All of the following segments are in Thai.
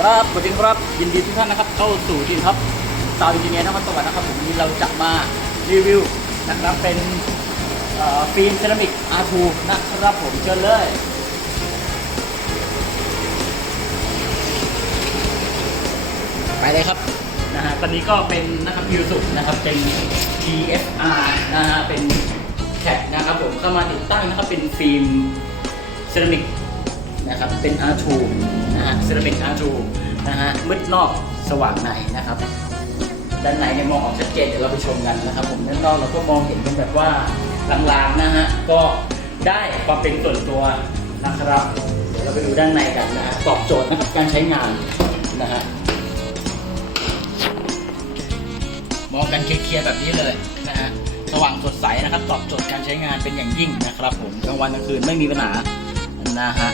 ครับสวัสดีครับ ยินดีทุกท่านนะครับ เข้าสู่ทีมท็อปซาวด์อินเนียร์นครสวรรค์นะครับผมวันนี้เราจะมารีวิวนะครับเป็นฟิล์มเซรามิก R2 นะครับผมเชิญเลยไปเลยครับนะฮะตอนนี้ก็เป็นนะครับยูสุนะครับเป็น DSR นะฮะเป็นแท็กนะครับผมเข้ามาติดตั้งนะครับเป็นฟิล์มเซรามิก นะครับเป็น R2 นะฮะเซรามิก R2 นะฮะมืดนอกสว่างในนะครับ ด้านในเนี่ยมองออกชัดเจนเดี๋ยวเราไปชมกันนะครับ ผมด้านนอกเราก็มองเห็นเป็นแบบว่าลางๆนะฮะก็ได้ความเป็นส่วนตัวนะครับ เดี๋ยวเราไปดูด้านในกันนะฮะตอบโจทย์นะครับการใช้งานนะฮะมองกันเคลียร์แบบนี้เลยนะฮะสว่างสดใสนะครับ ตอบโจทย์การใช้งานเป็นอย่างยิ่งนะครับ ผมกลางวันกลางคืนไม่มีปัญหานะฮะ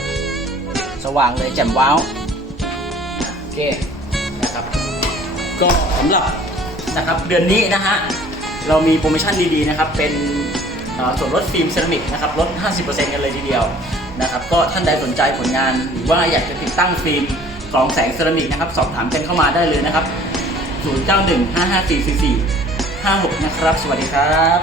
สว่างเลยแจ่มว้าวโอเคนะครับ ก็สำหรับนะครับเดือนนี้นะฮะเรามีโปรโมชั่นดีๆนะครับ เป็นส่วนลดฟิล์มเซรามิกนะครับลด 50%กันเลยทีเดียวนะครับ ก็ท่านใดสนใจผลงาน หรือว่าอยากจะติดตั้งฟิล์มกรองแสงเซรามิกนะครับ สอบถามกันเข้ามาได้เลยนะครับ 0915544456 นะครับ สวัสดีครับ